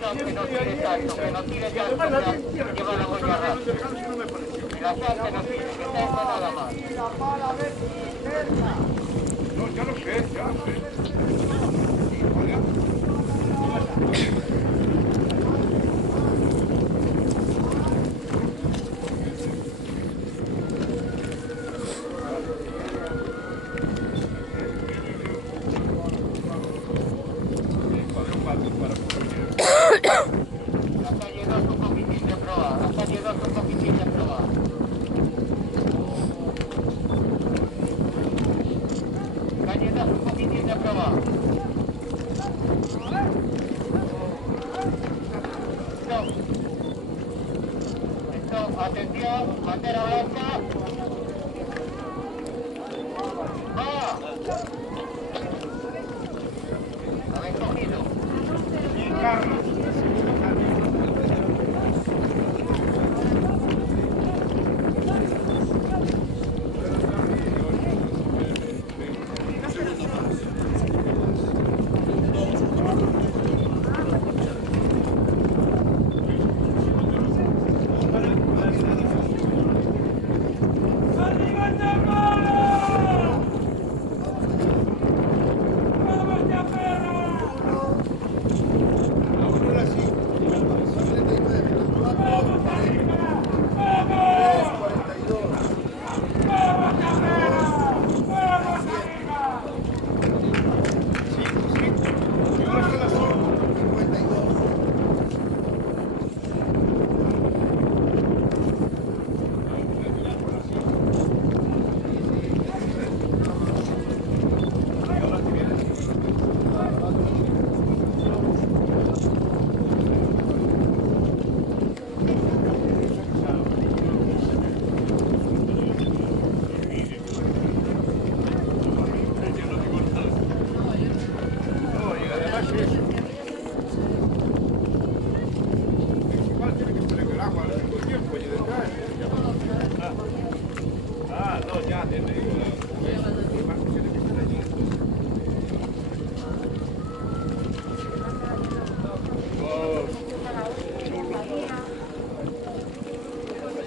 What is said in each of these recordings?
razón, que no tire tanto, ya, lleva la boya rápido. Y la llanta no tiene, que está eso nada más. No, ya lo sé, ya lo sé. Hasta llegó un poquitín de probar, hasta llegó un poquitín de probar. Galletas un poquitín de probar. Stop. Stop, atención, bandera blanca. ¡Va! ¿Habéis cogido? Sí, Carlos.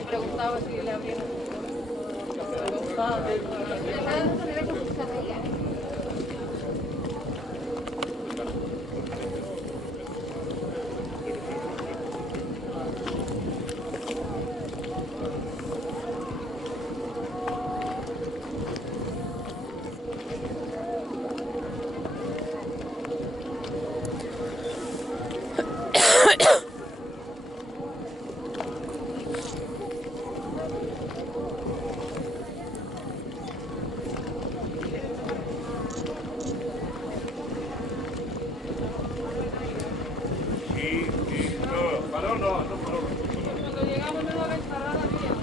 Preguntaba si le abrieron. Cuando llegamos no había cerrada bien.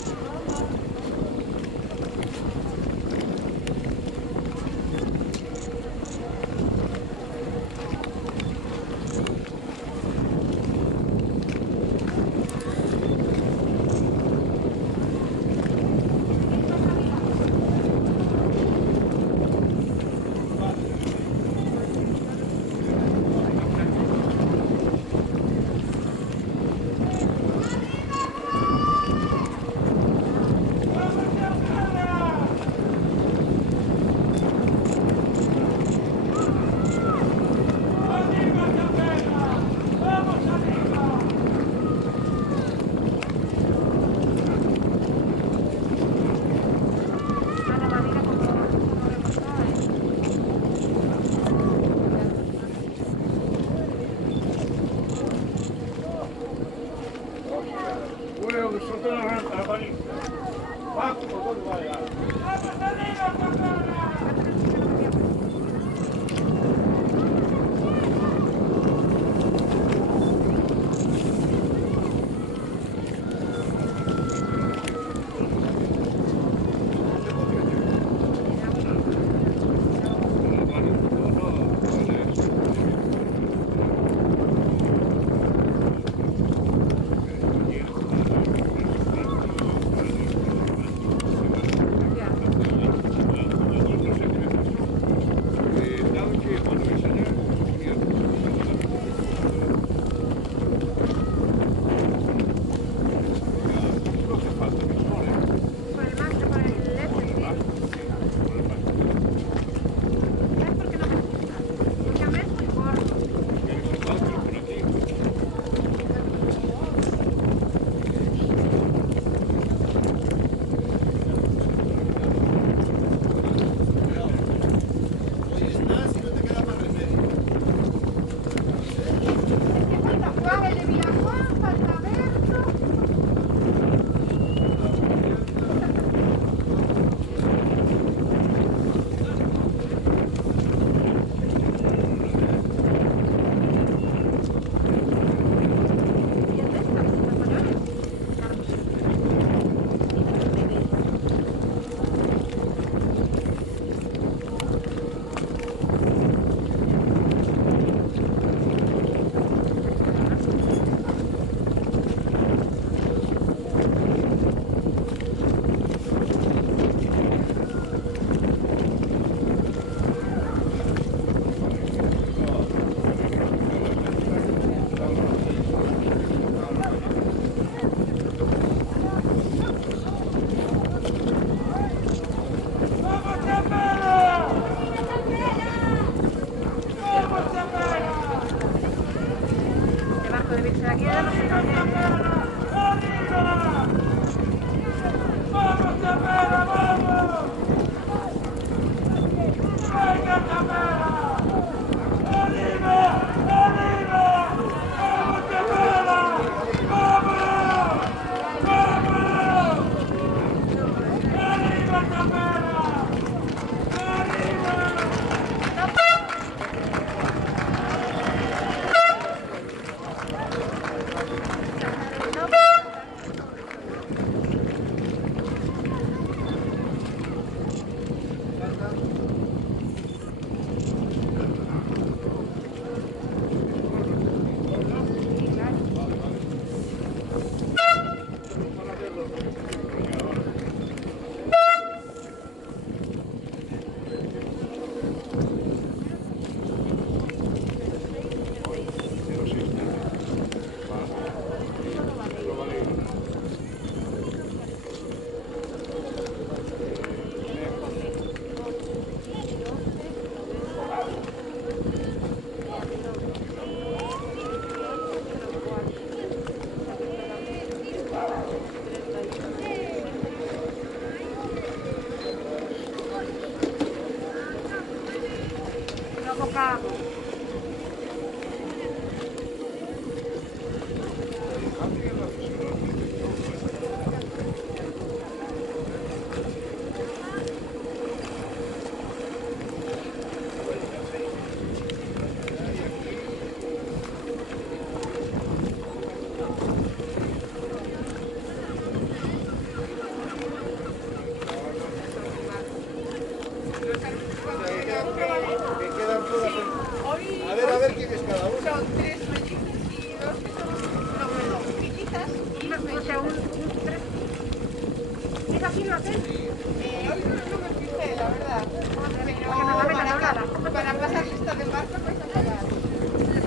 puerto de Virgen, aquí era no sé dónde. ¡Vamos, Chapela, vamos! ¡Venga, Chapela! ¡Arriba! ¡Arriba! ¡Vamos, Chapela! ¡Vamos! ¡Vamos! ¡Arriba, Chapela! ¡Arriba! A ver quién es cada uno. Son 3 mellizos y 2 que son... No, bueno, mellizas y O mellizos. sea, tres. ¿Es así no sé? Hoy no me fijé, la verdad. Pero Porque para pasar lista de barcos vais a pagar.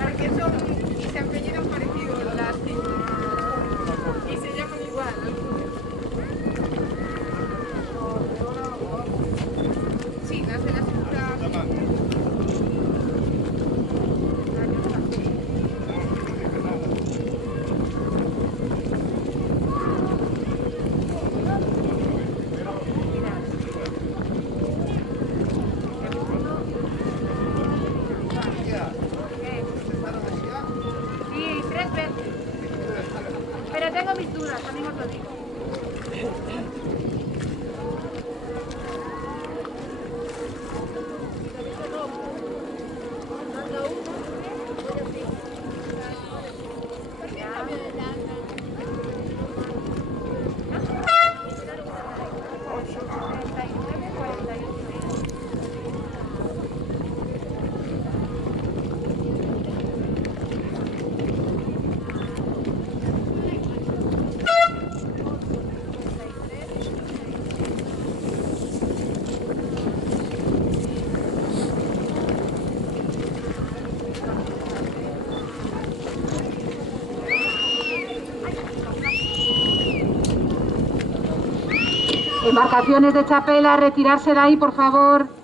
Porque son... y se apellidan parecidos las islas. Y se llaman igual algunas. Sí, las de las islas... Sí, 3 veces. Pero tengo mis dudas, también os lo digo. Embarcaciones de Chapela, retirarse de ahí, por favor.